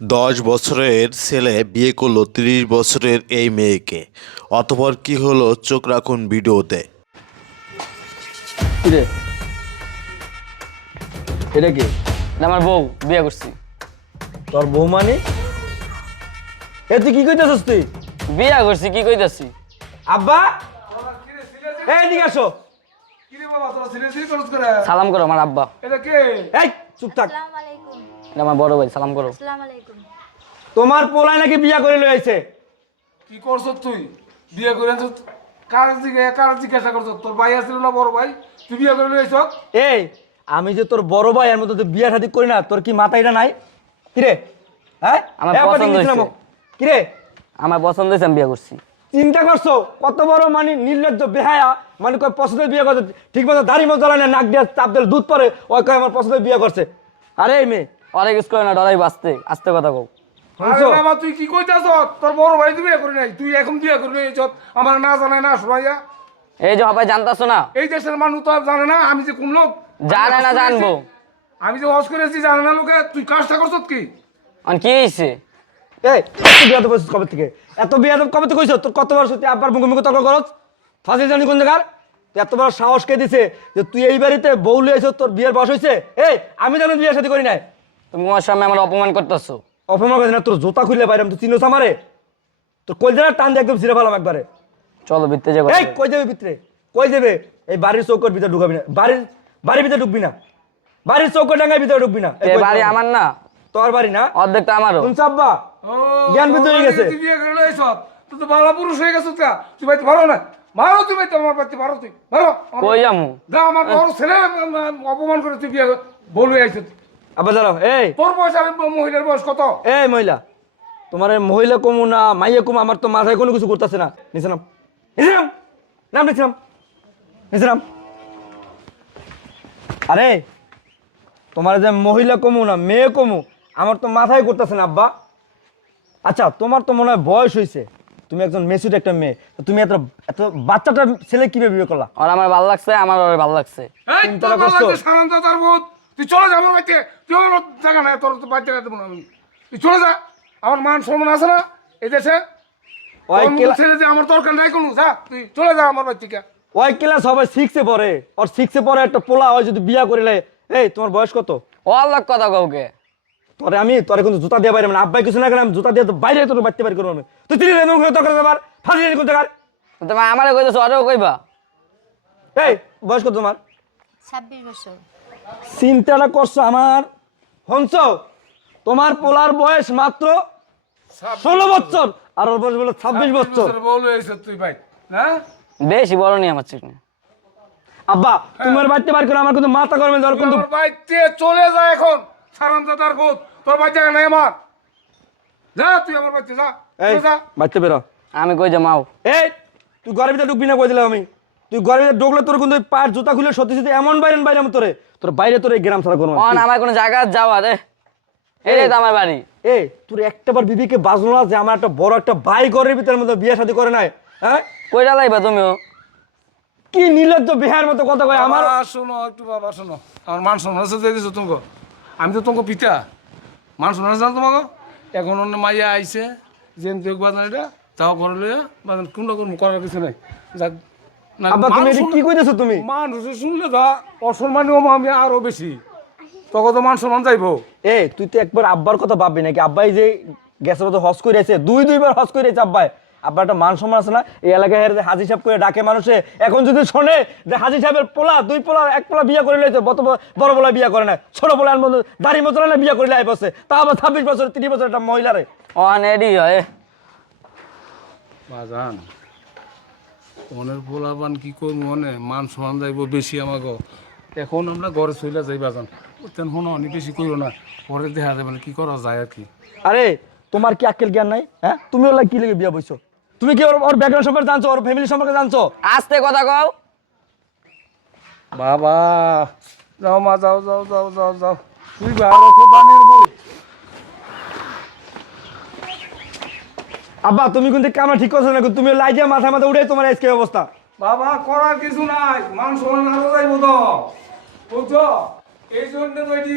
10 বছরের ছেলে বিয়ে করলো 30 বছরের এই মেয়েকে। অতঃপর কি হলো চোখ রাখুন ভিডিওতে। কিরে এটা কি? এটা আমার বউ, বিয়ে করছি। তোর বউ মানে? এ তুই কি কইতেছস তুই? বিয়ে করছি কি কইতাছি? আব্বা এই দিকে আসো। কিরে বাবা তোরা সিরিয়াসলি করছ করে? সালাম করো আমার আব্বা। এটা কে? এই চুপ থাক। আসসালামু আলাইকুম। এটা আমার বড় ভাই, সালাম করো। আসসালামু আলাইকুম। তোমার পোলাই নাকি বিয়া করে লই আইছে। কি করছ তুই? বিয়ে করে আনছ? কার জিজ্ঞাসা করছ? তোর ভাই আছিল না বড় ভাই? তুই বিয়ে করে লইছ? এই আমি যে তোর বড় ভাই এর মধ্যে তো বিয়া শাদী করি না, তোর কি মাথা এটা নাই? কিরে হ্যাঁ আমার এ আব্বা পছন্দ দেখেছিলাম। হয়েছে। কিরে আমার পছন্দ হয়েছে, আমি বিয়ে করছি। চিন্তা করছো কত বড় মানে নির্লজ্জ বেহায়া, মানে কয় পছন্দের বিয়ে করছে, ঠিক মতো দাড়ি মতো জ্বালায় না, নাক দিয়ে চাপ দিলে দুধ পরে, ওই কয় আমার পছন্দের বিয়ে করছে। আরে এই মেয়ে অনেক ইউজ করে না, ডরাই বাঁচতে, আস্তে কথা কও। আরে শুনছো? বাবা তুই কি কইতাছ? তোর বড় ভাই তুই বিয়ে করে নাই, তুই এখন বিয়ে করে লইছ? আমার না জানে না শোনাইয়া? এই যে সবাই জানতাছো না? এই দেশের মানুষ তো আর জানে না আমি যে কোন লোক। জানে না, জানবো। আমি যে হজ করেছি জানে না লোকে। তুই কাজটা করছ কি? অন কি হয়েছে? এই এত বিয়াদব কইছিস কবে থেকে? এত বিয়াদব কবে থেকে কইছ? তোর কত বড় সত্যি আব্বার মুখে মুখে তর্ক করছ? ফাঁসি জানি কোন জায়গার? তুই এত বড় সাহস কে দিছে যে তুই এই বাড়িতে বউ লই আইছ, তোর বিয়ের বয়স হইছে? এই আমি জানি বিয়ের সাথে করি নাই। তুমি আমার সামনে আমার অপমান করতেছো। অপমান করছিস না, তোর জুতা খুলে বাইরে তুই চিনোস আমারে? তোর কই জায়গা টান দিয়ে একদম ছিঁড়ে ফেলাম একবারে। চলো ভিতরে যাবো। এই কই যাবে ভিতরে? কই যাবে? এই বাড়ির চৌকর ভিতরে ঢুকাবি না, বাড়ির ভিতরে ঢুকবি না, বাড়ির চৌকর ডাঙ্গার ভিতরে ঢুকবি না। এই কই বাড়ি যাবি? আমার না, তোর বাড়ি না? অর্ধেকটা আমারও। শুনছ আব্বা? ও জ্ঞান বুদ্ধি হয়ে গেছে। তুই বিয়ে করে লইছ? তুই তো ভালো পুরুষ হয়ে গেছিস কা? তুই ভাই ভালো না? ভালো তুই ভাই আমার বাড়িতে ভালো তুই। ভালো। কই যামু? যা আমার বড় ছেলে অপমান করে তুই বিয়ে বলে আইছিস। আব্বা দাঁড়াও। এই তোর বয়স আর মহিলার বয়স কত? এই মহিলা, তোমার এই মহিলা কমু না মাইয়া কমু, আমার তো মাথায় কোনো কিছু করতেছে না। নিচে নাম, নিচে নাম, নাম নিচে নাম, নিচে নাম। আরে তোমার যে মহিলা কমু না মেয়ে কমু, আমার তো মাথায় করতেছে না আব্বা। আচ্ছা তোমার তো মনে হয় বয়স হয়েছে, তুমি একজন মেসুড একটা মেয়ে, তো তুমি এত এত বাচ্চাটা ছেলে কিভাবে বিয়ে করলা? আর আমার ভালো লাগছে, আমার ওর ভালো লাগছে। এই চিন্তা তোর করছো? বাবা সানন্দ তার ভূত। তুই চলে যা আমার বাড়িতে। তুই আমার জায়গা নাই, তোর তো বাড়ি জায়গা দেবো না আমি। তুই চলে যা। আমার মান সম্মান আছে না এই দেশে? ওই তোর কেলা- ছেলে যে আমার দরকার নাই কোনো। যা তুই চলে যা আমার বাড়ি থেকে। ওই ক্লাস হবে সিক্সে পড়ে, ওর সিক্সে পড়ে একটা পোলা হয় যদি বিয়া করিলে। এই তোমার বয়স কত? ও আল্লাহ কথা কাউকে। তোরে আমি তোরে কিন্তু জুতা দিয়ে বাইরে মানে আব্বাই কিছু না করে আমি জুতা দিয়ে তো বাইরে তোর বাড়তে বাইরে করবো আমি। তুই তিন দরকার ব্যাপার ফাঁসি কোন জায়গার? তোমার আমারে কইতেছো, আরও কইবা? এই বয়স কত তোমার? 26 বছর। চিন্তাটা করছো আমার? হংস তোমার পোলার বয়স মাত্র 16 বছর আর ওর বয়স বলে 26 বছর। বল হয়েছে তুই ভাই না? বেশি বড় নি আমার চিকনে। আব্বা তোমার বাড়তে বাইরে করে আমার কিন্তু মাথা গরমে ধর কিন্তু। আমার বাড়িতে চলে যা এখন। সানন্দ তার ভূত। তোর বাড়ি জায়গা নাই আমার। যা তুই আমার বাড়িতে যা। এই যা। বাড়তে বেরো। আমি কই যাও? এই তুই ঘরের ভিতরে ঢুকবি না কই দিলাম আমি। তুই ঘরের ভিতরে ঢুকলে তোর কিন্তু পায়ের জুতা খুলে সত্যি সত্যি এমন বাইরে বাইরে তোরে তোর বাইরে তোর এই গ্রাম ছাড়া করবো অন আমার কোনো জায়গা যাওয়া রে। এই তো আমার বাড়ি। এই তোর একটাবার বিবিকে বাজলো না যে আমার একটা বড় একটা ভাই ঘরের ভিতরের মধ্যে বিয়ে শাদী করে নাই? হ্যাঁ কইরা লাইবা তুমিও? কি নির্লজ্জ বিহার মতো কথা কয় আমার। বাবা শোনো একটু, বাবা শোনো। আমার মান সম্মান আছে দিয়ে দিছো তোমাকে। আমি তো তোমাকে পিতা। মান সম্মান আছে না তোমাকে? এখন অন্য মাইয়া আইছে যেমন তুই বাজান এটা তাও করে লইয়া বাজান কোনটা করবো, করার কিছু নাই। যাক না, আব্বা তুমি মান এটা কি শুনলে- কইতেছো তুমি? মানুষ শুনলে তা অসম্মানীয় আমি আরো বেশি। তখন তো মান সম্মান যাইবো। এই তুই তো একবার আব্বার কথা ভাববি নাকি? আব্বাই যে গ্যাসের মতো হজ করে আছে, দুইবার হজ করে আছে আব্বাই। আব্বার একটা মান সম্মান আছে না? এই এলাকায় হেরে হাজি সাহেব করে ডাকে মানুষে। এখন যদি শোনে যে হাজি সাহেবের পোলা দুই পোলা এক পোলা বিয়ে করে লইছে, বড় পোলা বিয়ে করে না, ছোট পোলা দাড়ি মতো না বিয়ে করে লাই বসে, তা আবার 26 বছর 30 বছর একটা মহিলারে। অন এডি হয়। বাজান মনের পোলাপান কি কর মনে মান সম্মান যাইবো বেশি আমাকে। এখন আমরা ঘরে চলে যাই বাজান। তেন শোনো অনেক বেশি করো না, পরে দেখা যাবে কি করা যায় আর কি। আরে তোমার কি আক্কেল জ্ঞান নাই? হ্যাঁ তুমি ওলা কি লেগে বিয়া বইছো? তুমি কি ওর ব্যাকগ্রাউন্ড সম্পর্কে জানছো? ওর ফ্যামিলি সম্পর্কে জানছো? আস্তে কথা কও। বাবা যাও মা, যাও যাও যাও যাও যাও। তুই ভালো খোদানির বউ। আব্বা তুমি কিন্তু কামরা ঠিক করছো না, তুমি লাইজা মাথা মাথা উঠে তোমার আজকে অবস্থা। বাবা করার কিছু নাই, মান সম্মান আরো যাইবো তো বুঝছো? এই জন্য তো এটি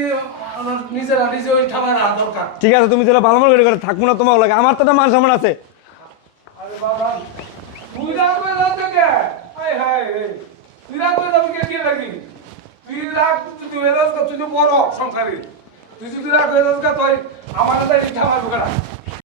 নিজেরা নিজে ওই ঠামার হাত দরকার। ঠিক আছে তুমি যেটা ভালো মনে করে থাকবো না তোমার লাগে, আমার তো একটা মান সম্মান আছে। আরে বাবা তুই রাগ করে যাও কে? হায় হায় রে, তুই রাগ করে যাবি কে লাগি? তুই রাগ তুই হয়ে যাস তুই তো বড় সংসারী, তুই যদি রাগ হয়ে যাস তুই আমার ঠামার ঢুকে